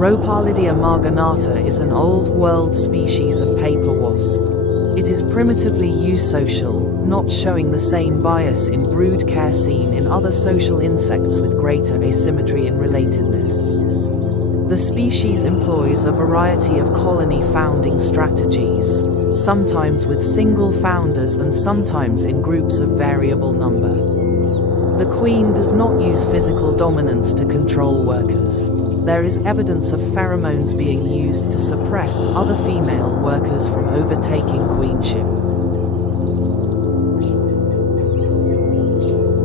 Ropalidia marginata is an old-world species of paper wasp. It is primitively eusocial, not showing the same bias in brood care seen in other social insects with greater asymmetry in relatedness. The species employs a variety of colony founding strategies, sometimes with single founders and sometimes in groups of variable number. The queen does not use physical dominance to control workers. There is evidence of pheromones being used to suppress other female workers from overtaking queenship.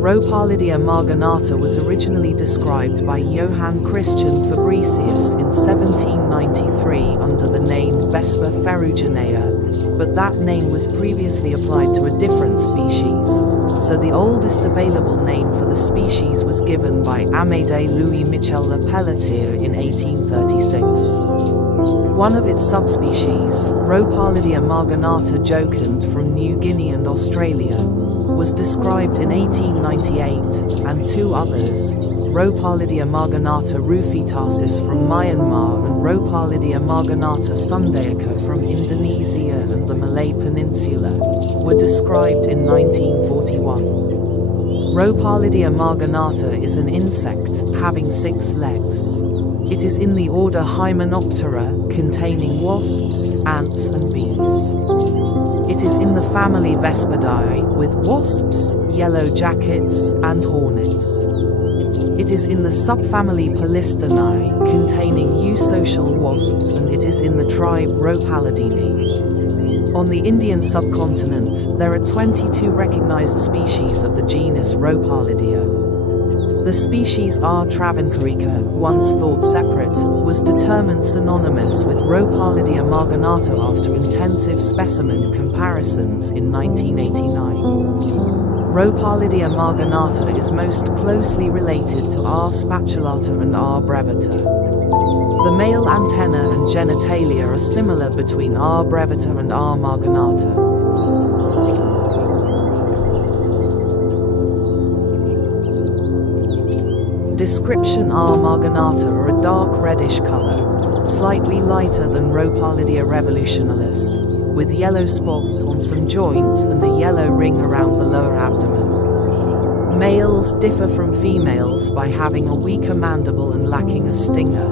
Ropalidia marginata was originally described by Johann Christian Fabricius in 1793 under the name Vespa ferruginea, but that name was previously applied to a different species, so the oldest available name for the species was given by Amédée Louis Michel Lepelletier in 1836. One of its subspecies, Ropalidia marginata jocund from New Guinea and Australia, was described in 1898, and two others, Ropalidia marginata rufitasis from Myanmar and Ropalidia marginata sundaica from Indonesia and the Malay Peninsula, were described in 1941. Ropalidia marginata is an insect, having 6 legs. It is in the order Hymenoptera, containing wasps, ants and bees. It is in the family Vespidae, with wasps, yellow jackets, and hornets. It is in the subfamily Polistinae, containing eusocial wasps, and it is in the tribe Ropalidae. On the Indian subcontinent, there are 22 recognized species of the genus Ropalidia. The species R. travancarica, once thought separate, was determined synonymous with Ropalidia marginata after intensive specimen comparisons in 1989. Ropalidia marginata is most closely related to R. spatulata and R. brevita. The male antennae and genitalia are similar between R. brevita and R. marginata. Description: R. marginata are a dark reddish color, slightly lighter than Ropalidia revolutionalis, with yellow spots on some joints and a yellow ring around the lower abdomen. Males differ from females by having a weaker mandible and lacking a stinger.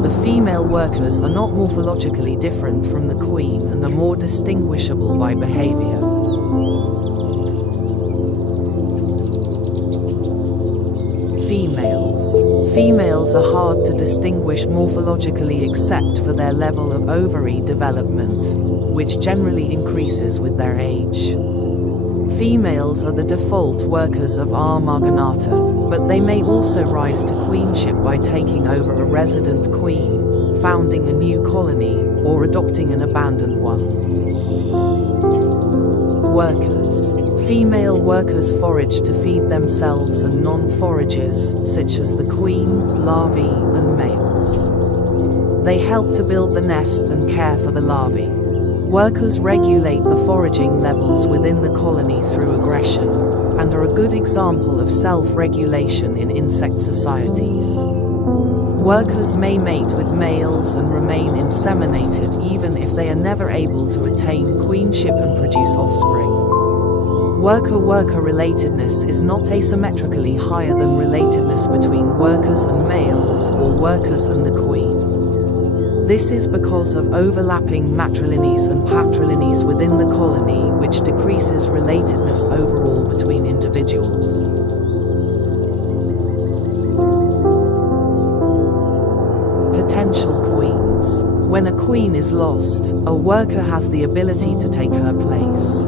The female workers are not morphologically different from the queen and are more distinguishable by behavior. Females are hard to distinguish morphologically except for their level of ovary development, which generally increases with their age. Females are the default workers of R. marginata, but they may also rise to queenship by taking over a resident queen, founding a new colony, or adopting an abandoned one. Workers. Female workers forage to feed themselves and non-foragers, such as the queen, larvae, and males. They help to build the nest and care for the larvae. Workers regulate the foraging levels within the colony through aggression, and are a good example of self-regulation in insect societies. Workers may mate with males and remain inseminated even if they are never able to attain queenship and produce offspring. Worker-worker relatedness is not asymmetrically higher than relatedness between workers and males or workers and the queen. This is because of overlapping matrilinees and patrilinees within the colony, which decreases relatedness overall between individuals. Potential queens. When a queen is lost, a worker has the ability to take her place.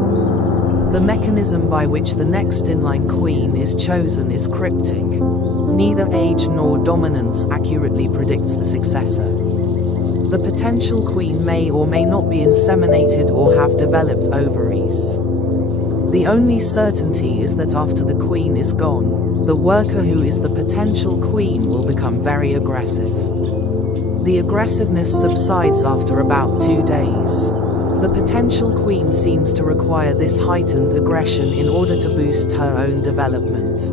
The mechanism by which the next in-line queen is chosen is cryptic. Neither age nor dominance accurately predicts the successor. The potential queen may or may not be inseminated or have developed ovaries. The only certainty is that after the queen is gone, the worker who is the potential queen will become very aggressive. The aggressiveness subsides after about 2 days. The potential queen seems to require this heightened aggression in order to boost her own development.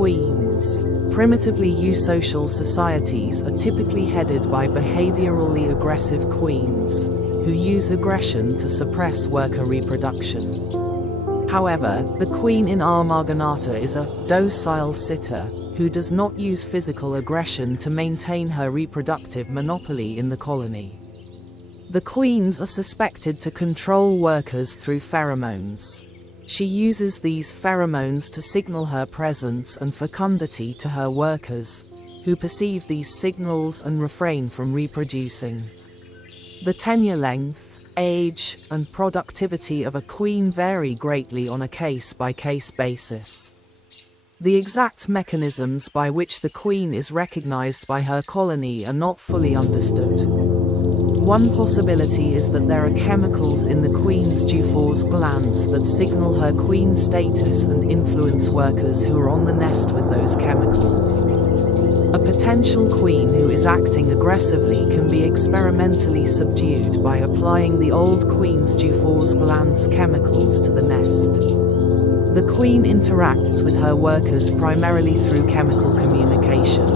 Queens. Primitively eusocial societies are typically headed by behaviorally aggressive queens, who use aggression to suppress worker reproduction. However, the queen in R. marginata is a docile sitter, who does not use physical aggression to maintain her reproductive monopoly in the colony. The queens are suspected to control workers through pheromones. She uses these pheromones to signal her presence and fecundity to her workers, who perceive these signals and refrain from reproducing. The tenure length, age, and productivity of a queen vary greatly on a case-by-case basis. The exact mechanisms by which the queen is recognized by her colony are not fully understood. One possibility is that there are chemicals in the queen's Dufour's glands that signal her queen status and influence workers who are on the nest with those chemicals. A potential queen who is acting aggressively can be experimentally subdued by applying the old queen's Dufour's glands chemicals to the nest. The queen interacts with her workers primarily through chemical communication.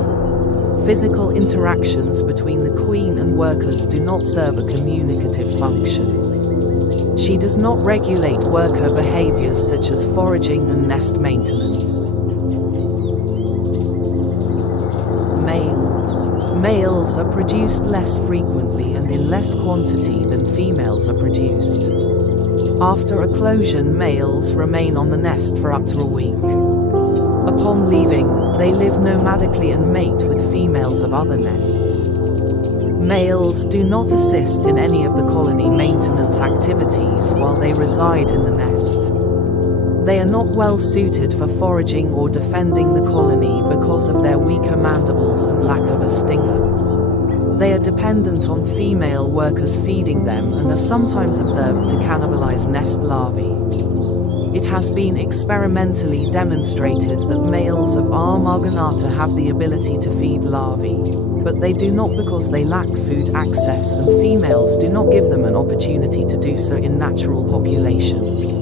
Physical interactions between the queen and workers do not serve a communicative function. She does not regulate worker behaviors such as foraging and nest maintenance. Males are produced less frequently and in less quantity than females are produced. After eclosion, males remain on the nest for up to a week. Upon leaving, they live nomadically and mate with females of other nests. Males do not assist in any of the colony maintenance activities while they reside in the nest. They are not well suited for foraging or defending the colony because of their weaker mandibles and lack of a stinger. They are dependent on female workers feeding them and are sometimes observed to cannibalize nest larvae. It has been experimentally demonstrated that males of R. marginata have the ability to feed larvae, but they do not because they lack food access and females do not give them an opportunity to do so in natural populations.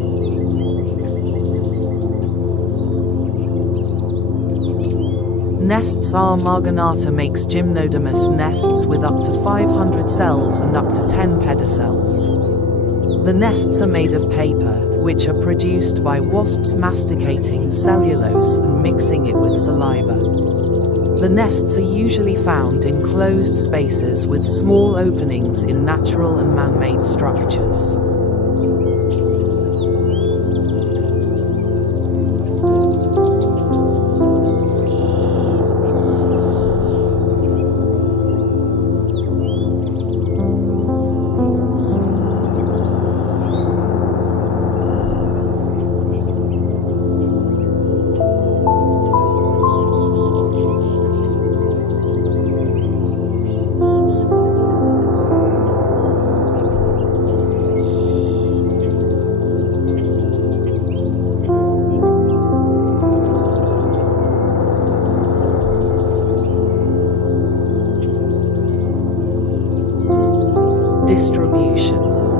Nests. R. marginata makes gymnodermous nests with up to 500 cells and up to 10 pedicels. The nests are made of paper, which are produced by wasps masticating cellulose and mixing it with saliva. The nests are usually found in closed spaces with small openings in natural and man-made structures.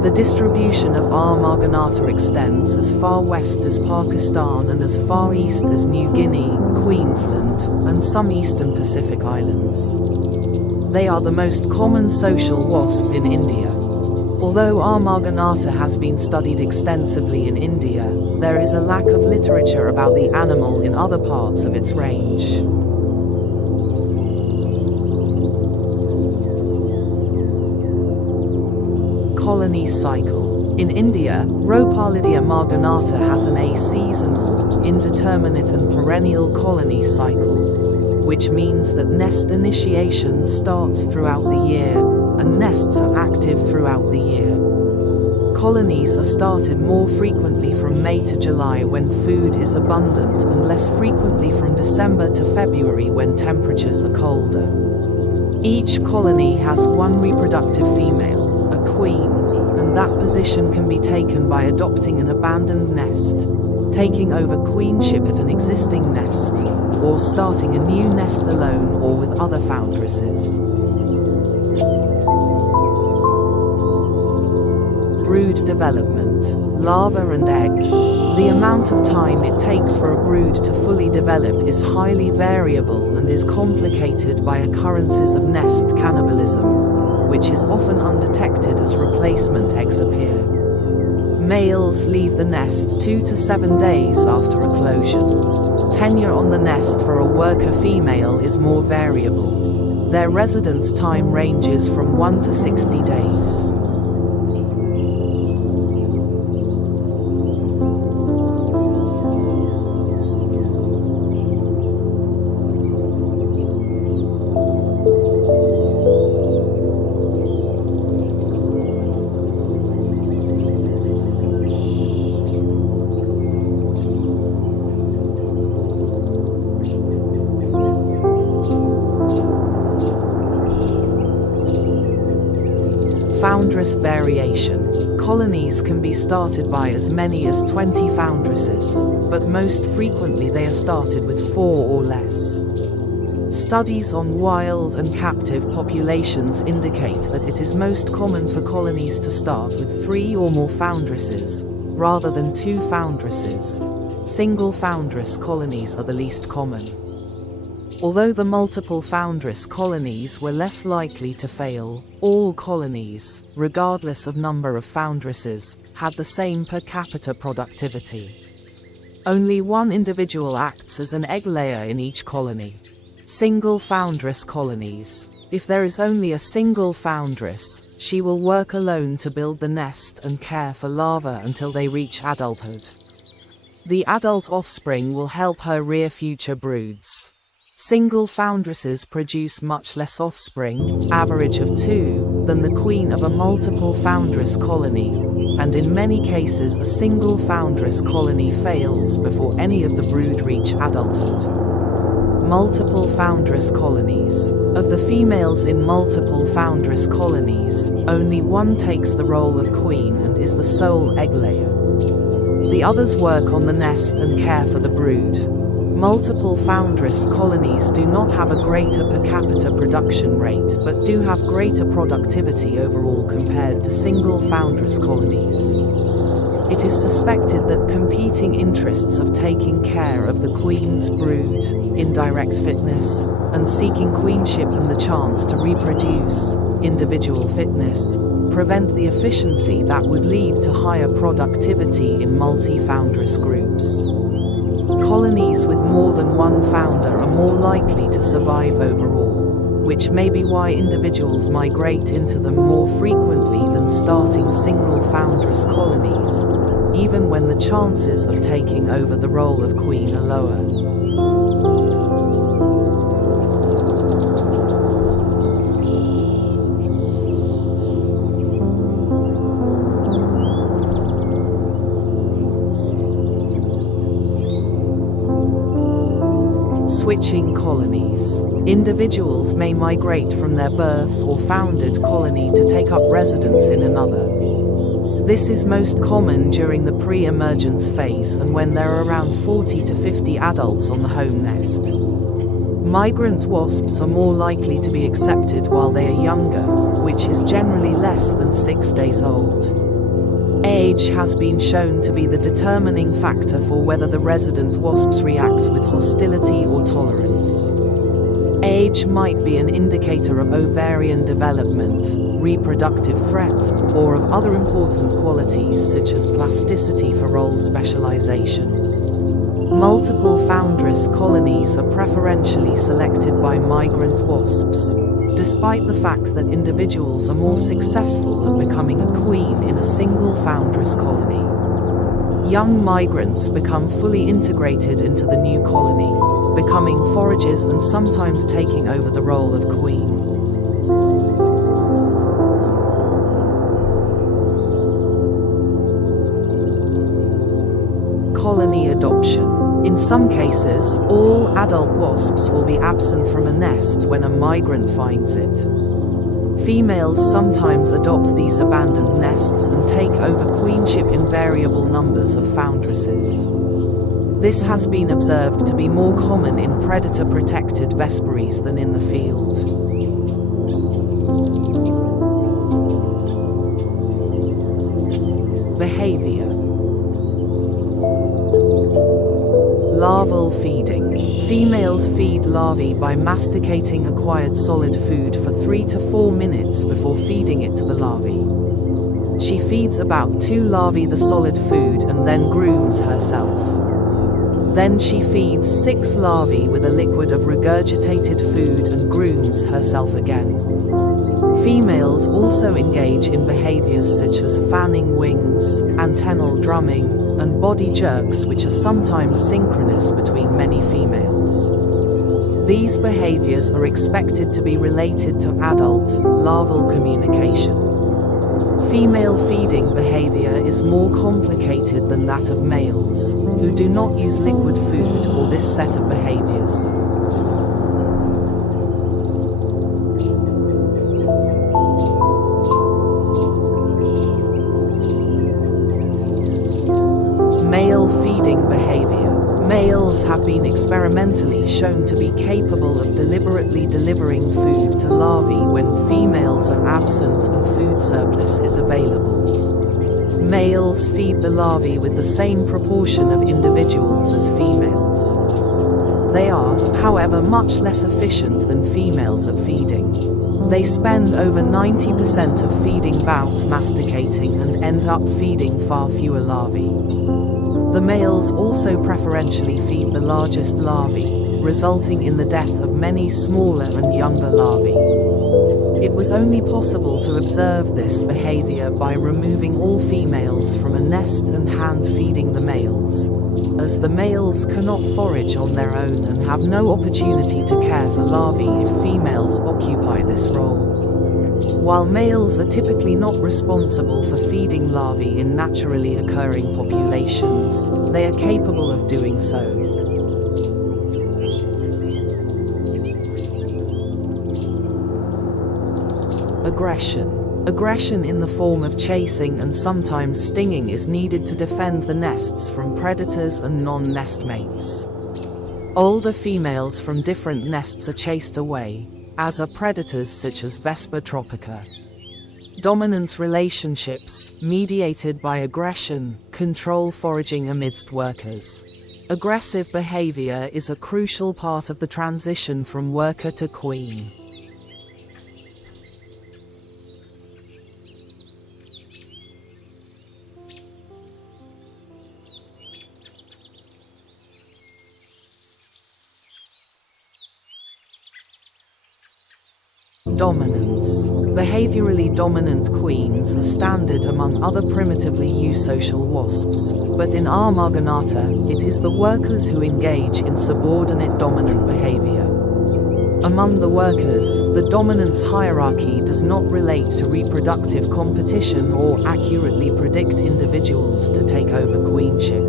The distribution of R. marginata extends as far west as Pakistan and as far east as New Guinea, Queensland, and some eastern Pacific islands. They are the most common social wasp in India. Although R. marginata has been studied extensively in India, there is a lack of literature about the animal in other parts of its range. Colony cycle. In India, Ropalidia marginata has an aseasonal, indeterminate and perennial colony cycle, which means that nest initiation starts throughout the year, and nests are active throughout the year. Colonies are started more frequently from May to July when food is abundant and less frequently from December to February when temperatures are colder. Each colony has one reproductive female, a queen, and that position can be taken by adopting an abandoned nest, taking over queenship at an existing nest, or starting a new nest alone or with other foundresses. Brood development. Larvae and eggs. The amount of time it takes for a brood to fully develop is highly variable and is complicated by occurrences of nest cannibalism, which is often undetected as replacement eggs appear. Males leave the nest 2 to 7 days after eclosion. Tenure on the nest for a worker female is more variable. Their residence time ranges from 1 to 60 days. Foundress variation. Colonies can be started by as many as 20 foundresses, but most frequently they are started with 4 or less. Studies on wild and captive populations indicate that it is most common for colonies to start with 3 or more foundresses, rather than 2 foundresses. Single foundress colonies are the least common. Although the multiple foundress colonies were less likely to fail, all colonies, regardless of number of foundresses, had the same per capita productivity. Only one individual acts as an egg layer in each colony. Single foundress colonies. If there is only a single foundress, she will work alone to build the nest and care for larvae until they reach adulthood. The adult offspring will help her rear future broods. Single foundresses produce much less offspring, average of 2, than the queen of a multiple foundress colony, and in many cases a single foundress colony fails before any of the brood reach adulthood. Multiple foundress colonies. Of the females in multiple foundress colonies, only one takes the role of queen and is the sole egg layer. The others work on the nest and care for the brood. Multiple foundress colonies do not have a greater per capita production rate but do have greater productivity overall compared to single foundress colonies. It is suspected that competing interests of taking care of the queen's brood, indirect fitness, and seeking queenship and the chance to reproduce, individual fitness, prevent the efficiency that would lead to higher productivity in multi-foundress groups. Colonies with more than one founder are more likely to survive overall, which may be why individuals migrate into them more frequently than starting single foundress colonies, even when the chances of taking over the role of queen are lower. Switching colonies. Individuals may migrate from their birth or founded colony to take up residence in another. This is most common during the pre-emergence phase and when there are around 40 to 50 adults on the home nest. Migrant wasps are more likely to be accepted while they are younger, which is generally less than 6 days old. Age has been shown to be the determining factor for whether the resident wasps react with hostility or tolerance. Age might be an indicator of ovarian development, reproductive threat, or of other important qualities such as plasticity for role specialization. Multiple foundress colonies are preferentially selected by migrant wasps, despite the fact that individuals are more successful at becoming a queen in a single foundress colony. Young migrants become fully integrated into the new colony, becoming foragers and sometimes taking over the role of queen. Colony adoption. In some cases, all adult wasps will be absent from a nest when a migrant finds it. Females sometimes adopt these abandoned nests and take over queenship in variable numbers of foundresses. This has been observed to be more common in predator-protected vesperies than in the field. Behavior. Larval feeding. Females feed larvae by masticating acquired solid food for 3 to 4 minutes before feeding it to the larvae. She feeds about 2 larvae the solid food and then grooms herself. Then she feeds 6 larvae with a liquid of regurgitated food and grooms herself again. Females also engage in behaviors such as fanning wings, antennal drumming, and body jerks, which are sometimes synchronous between many females. These behaviors are expected to be related to adult, larval communication. Female feeding behavior is more complicated than that of males, who do not use liquid food or this set of behaviors. Male feeding behavior. Males have been experimentally shown to be capable of deliberately delivering food to larvae when females are absent and food surplus is available. Males feed the larvae with the same proportion of individuals as females. They are, however, much less efficient than females at feeding. They spend over 90% of feeding bouts masticating and end up feeding far fewer larvae. The males also preferentially feed the largest larvae, resulting in the death of many smaller and younger larvae. It was only possible to observe this behavior by removing all females from a nest and hand-feeding the males, as the males cannot forage on their own and have no opportunity to care for larvae if females occupy this role. While males are typically not responsible for feeding larvae in naturally occurring populations, they are capable of doing so. Aggression. Aggression in the form of chasing and sometimes stinging is needed to defend the nests from predators and non-nest mates. Older females from different nests are chased away, as are predators such as Vespa tropica. Dominance relationships, mediated by aggression, control foraging amidst workers. Aggressive behavior is a crucial part of the transition from worker to queen. Dominance. Behaviorally dominant queens are standard among other primitively eusocial wasps, but in R. marginata, it is the workers who engage in subordinate dominant behavior. Among the workers, the dominance hierarchy does not relate to reproductive competition or accurately predict individuals to take over queenship.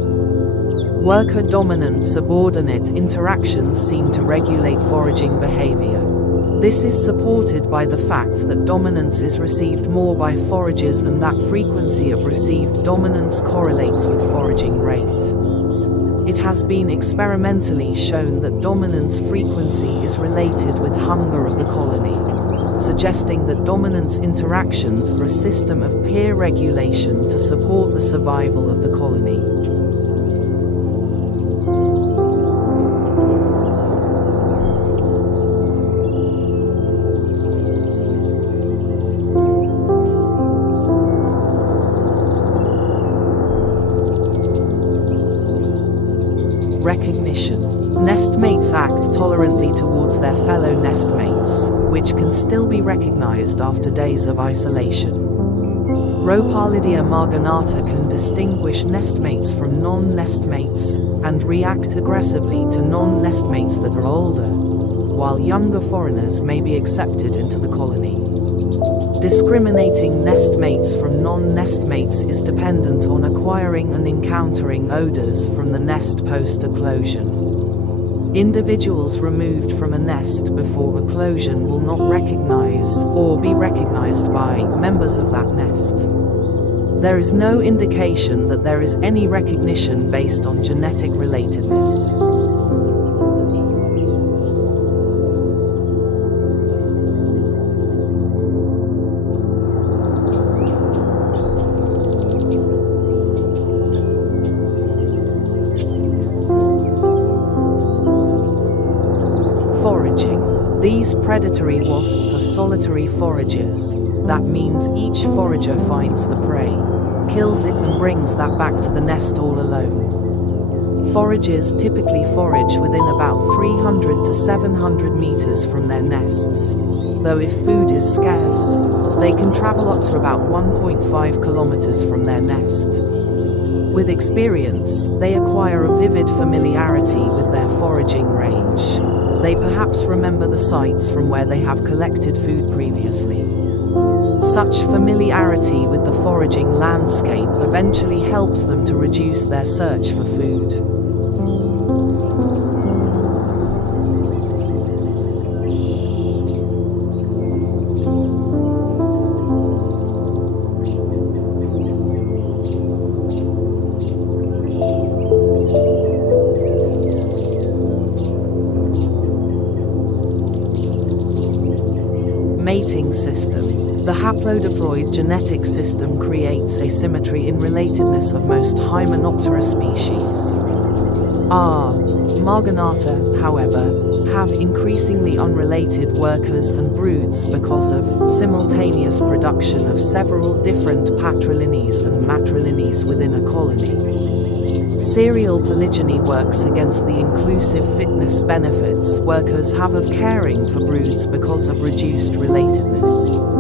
Worker-dominant subordinate interactions seem to regulate foraging behavior. This is supported by the fact that dominance is received more by foragers and that frequency of received dominance correlates with foraging rate. It has been experimentally shown that dominance frequency is related with hunger of the colony, suggesting that dominance interactions are a system of peer regulation to support the survival of the colony. Recognition. Nestmates act tolerantly towards their fellow nestmates, which can still be recognized after days of isolation. Ropalidia marginata can distinguish nestmates from non-nestmates, and react aggressively to non-nestmates that are older, while younger foreigners may be accepted into the colony. Discriminating nestmates from non-nestmates is dependent on acquiring and encountering odors from the nest post-eclosion. Individuals removed from a nest before eclosion will not recognize or be recognized by members of that nest. There is no indication that there is any recognition based on genetic relatedness. These predatory wasps are solitary foragers. That means each forager finds the prey, kills it and brings that back to the nest all alone. Foragers typically forage within about 300 to 700 meters from their nests, though if food is scarce, they can travel up to about 1.5 kilometers from their nest. With experience, they acquire a vivid familiarity with their foraging range. They perhaps remember the sites from where they have collected food previously. Such familiarity with the foraging landscape eventually helps them to reduce their search for food. Mating system. The haplodiploid genetic system creates asymmetry in relatedness of most Hymenoptera species. Marginata, however, have increasingly unrelated workers and broods because of simultaneous production of several different patrilinees and matrilinees within a colony. Serial polygyny works against the inclusive fitness benefits workers have of caring for broods because of reduced relatedness.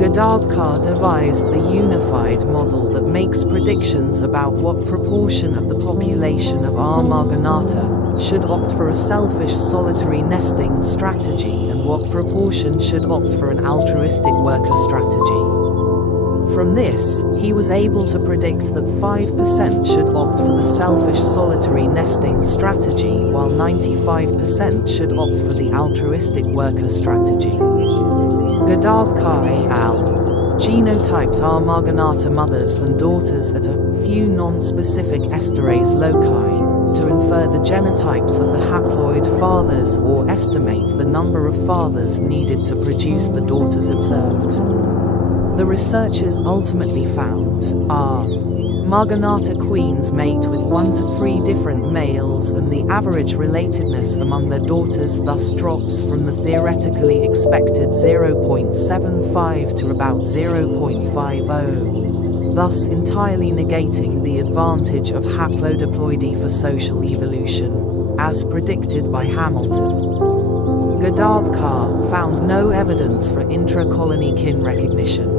Godard-Carr devised a unified model that makes predictions about what proportion of the population of R. marginata should opt for a selfish solitary nesting strategy and what proportion should opt for an altruistic worker strategy. From this, he was able to predict that 5% should opt for the selfish solitary nesting strategy while 95% should opt for the altruistic worker strategy. Godard-Carr et al. Genotyped R. marginata mothers and daughters at a few non-specific esterase loci to infer the genotypes of the haploid fathers or estimate the number of fathers needed to produce the daughters observed. The researchers ultimately found R. marginata queens mate with 1 to 3 different males, and the average relatedness among their daughters thus drops from the theoretically expected 0.75 to about 0.50, thus entirely negating the advantage of haplodiploidy for social evolution, as predicted by Hamilton. Godard-Carr found no evidence for intra-colony kin recognition.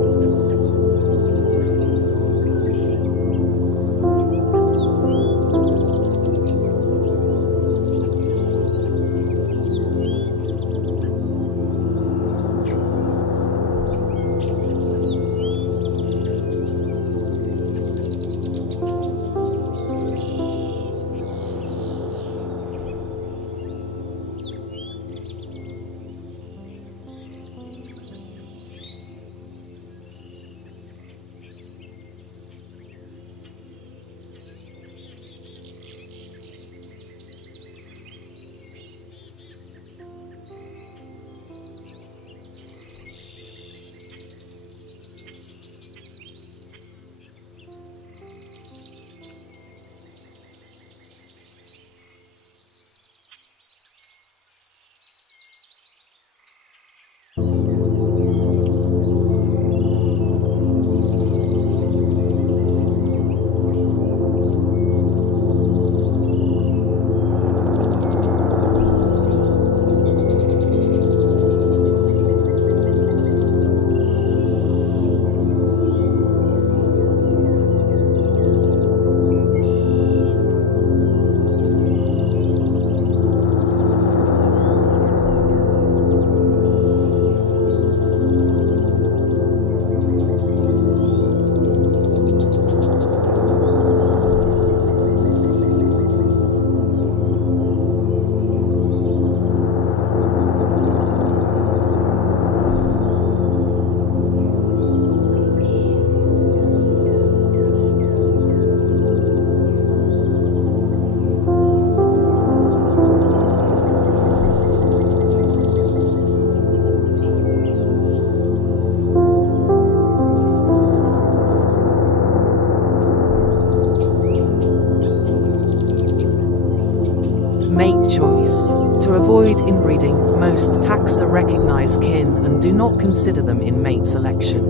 breeding, most taxa recognize kin and do not consider them in mate selection.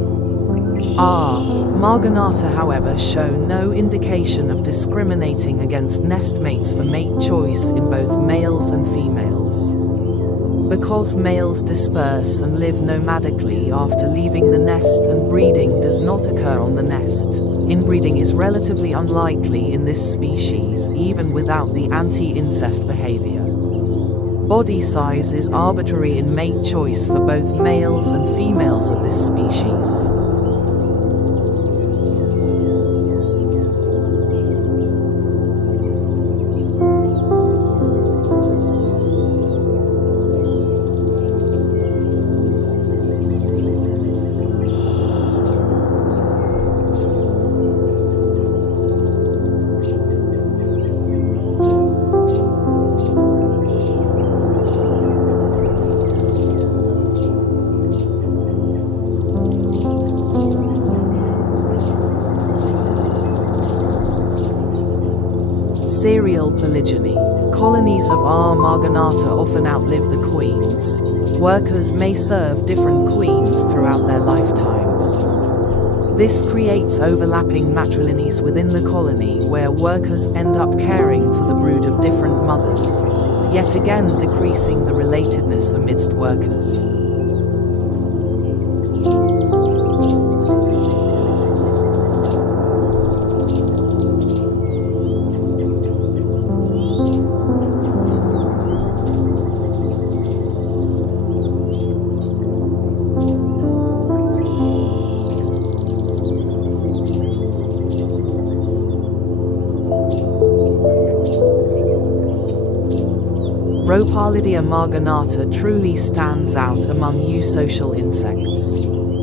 Marginata, however, show no indication of discriminating against nest mates for mate choice in both males and females. Because males disperse and live nomadically after leaving the nest and breeding does not occur on the nest, inbreeding is relatively unlikely in this species even without the anti-incest behavior. Body size is arbitrary in mate choice for both males and females of this species. Serial polygyny. Colonies of R. marginata often outlive the queens. Workers may serve different queens throughout their lifetimes. This creates overlapping matrilinees within the colony where workers end up caring for the brood of different mothers, yet again decreasing the relatedness amidst workers. Ropalidia marginata truly stands out among eusocial insects.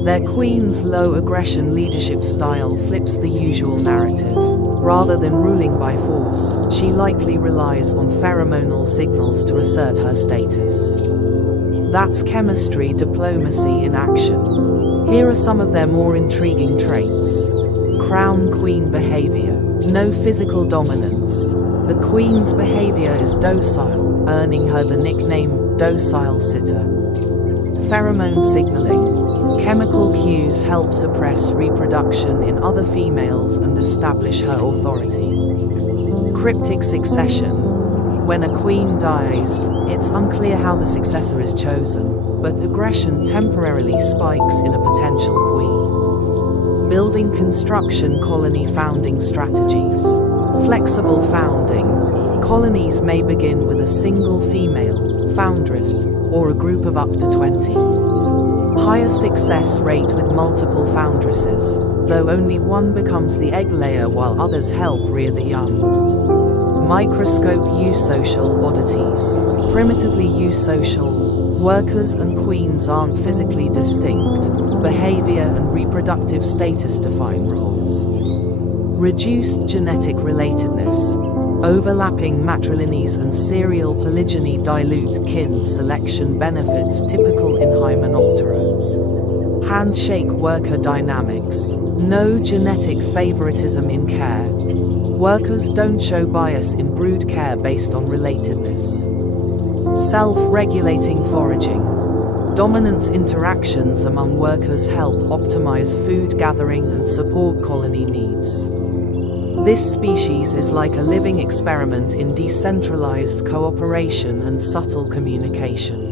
Their queen's low aggression leadership style flips the usual narrative. Rather than ruling by force, she likely relies on pheromonal signals to assert her status. That's chemistry diplomacy in action. Here are some of their more intriguing traits. Crown queen behavior. No physical dominance. The queen's behavior is docile, earning her the nickname docile sitter. Pheromone signaling. Chemical cues help suppress reproduction in other females and establish her authority. Cryptic succession. When a queen dies, it's unclear how the successor is chosen, but aggression temporarily spikes in a potential queen. Building construction colony founding strategies. Flexible founding. Colonies may begin with a single female, foundress, or a group of up to 20. Higher success rate with multiple foundresses, though only one becomes the egg layer while others help rear the young. Microscope eusocial oddities. Primitively eusocial, workers and queens aren't physically distinct, behavior and reproductive status define roles. Reduced genetic relatedness. Overlapping matrilinees and serial polygyny dilute kin selection benefits typical in Hymenoptera. Handshake worker dynamics. No genetic favoritism in care. Workers don't show bias in brood care based on relatedness. Self-regulating foraging. Dominance interactions among workers help optimize food gathering and support colony needs. This species is like a living experiment in decentralized cooperation and subtle communication.